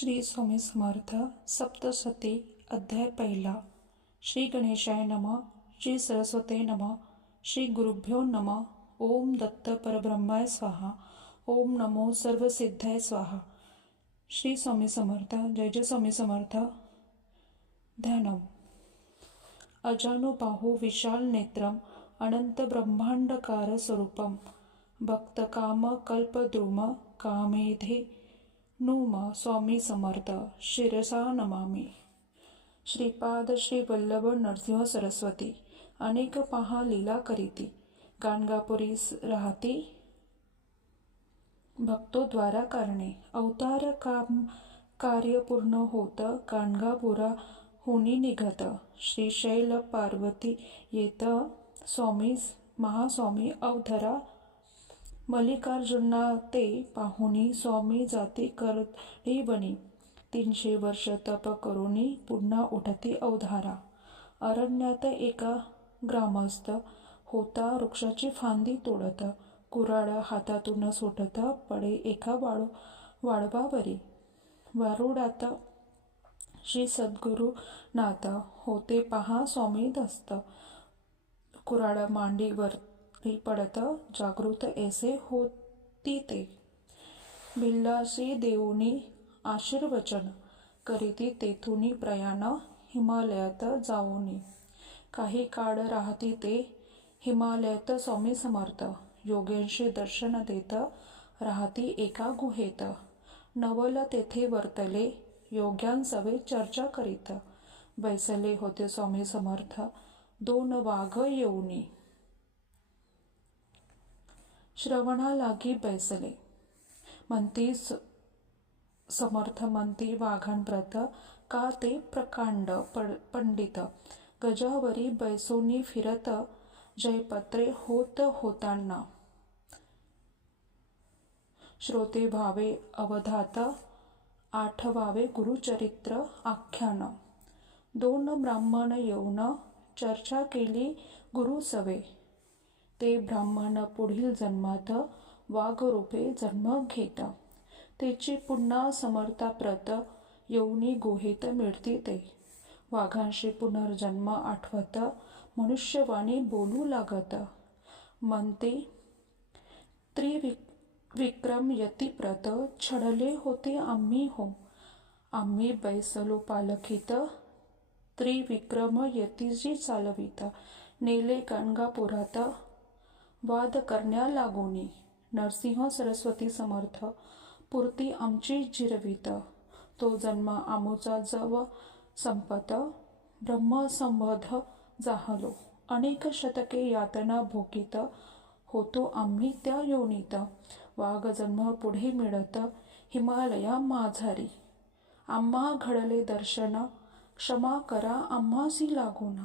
श्री स्वामी समर्थ सप्तशती अध्याय पहिला. श्री गणेशाय नम. श्री सरस्वते नम. श्री गुरुभ्यो नम. ओम दत्त परब्रह्माय स्वाहा. ओम नमो सर्वसिद्धाय स्वाहा. श्री स्वामी समर्थ जय जय स्वामी समर्थ. ध्यानम। अजानुबाहु विशाल नेत्रम अनंत ब्रह्मांडकार स्वरूपम भक्त काम कल्पद्रुम कामेधे नुम स्वामी समर्थ शिरसा नमामी. श्रीपाद श्री वल्लभ नरसिंह सरस्वती अनेक पहा लीला करीती गाणगापुरी राहती. भक्तो द्वारा करणे अवतार काम कार्य पूर्ण होत गाणगापुरा हुनी निघत. श्रीशैल पार्वती येत स्वामी महास्वामी अवधरा मल्लिकार्जुना ते पाहुनी स्वामी जाती करडी बनी. तीनशे वर्ष तप करुनी पुन्हा उठती अवधारा. अरण्यात एका ग्रामस्थ होता वृक्षाची फांदी तोडत कुराडा हातातून सुटत पडे एका वाळ वाळवावरी. वारुडात श्री सद्गुरु नाथ होते पहा स्वामी दस्त. कुराड मांडीवरती पडत. जागृत ऐसे होती ते. भिल्लासी देऊनी आशीर्वचन करीती तेथून प्रयाण हिमालयात जाऊनी. काही काळ राहती ते हिमालयात स्वामी समर्थ. योग्यांशी दर्शन देत राहती एका गुहेत. नवल तेथे वर्तले योग्यांसवे चर्चा करीत. बैसले होते स्वामी समर्थ. दोन वाघ येऊनी. श्रवणा लागी बैसले. म्हणती समर्थ म्हणती वाघांप्रत का ते प्रकांड पंडित? गजावरी बैसोनी फिरत जयपत्रे होत होताना. श्रोते भावे अवधात आठवावे गुरुचरित्र आख्यान. दोन ब्राह्मण येऊन चर्चा केली गुरुसवे ते ब्राह्मण पुढील जन्मात वाघरूपे जन्म घेत. त्याची पुन्हा समर्थाप्रत येऊनी गुहेत मिळती. ते वाघांशी पुनर्जन्म आठवत मनुष्यवाणी बोलू लागत. म्हणते त्रिविक विक्रम यतिप्रत छडले होते आम्ही हो. आम्ही बैसलो पालखीत त्रिविक्रम यतीजी चालवित. नेले गणगापुरात वाद करण्या लागोनी. नरसिंह सरस्वती समर्थ पुरती आमची जिरवित. तो जन्म आमोचा जव संपत. ब्रह्मसंबध जाहलो. अनेक शतके यातना भोगीत. होतो आम्ही त्या योनीत. वाघ जन्म पुढे मिळत. हिमालया माझारी आम्हा घडले दर्शन. क्षमा करा आम्हासी लागून.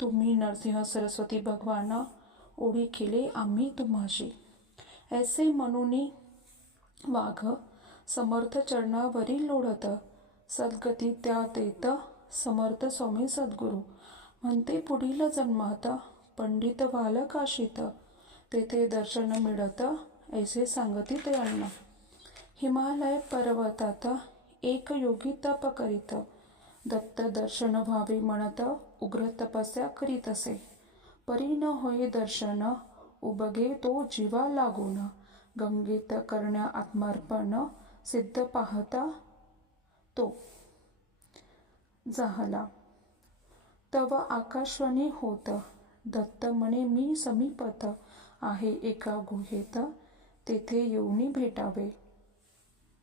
तुम्ही नरसिंह सरस्वती भगवान. ओळखिले आम्ही तुम्हाशी ऐसे म्हणून वाघ समर्थ चरणावरी लोढत सद्गती त्या देत समर्थ स्वामी सद्गुरु। म्हणते पुढील जन्मात पंडित वाल काशीत तेथे दर्शन मिळत ऐसे सांगती त्यांना हिमालय पर्वतात एक योगी तप करीत दत्त दर्शन व्हावे म्हणत उग्र तपस्या करीत असे। परी न होय दर्शन उबगे तो जीवा लागून. गंगेत करण्या आत्मार्पण सिद्ध पाहता तो. झाला. तव आकाशवाणी होत. दत्त म्हणे मी समीपत आहे एका गुहेत. तेथे येऊनी भेटावे.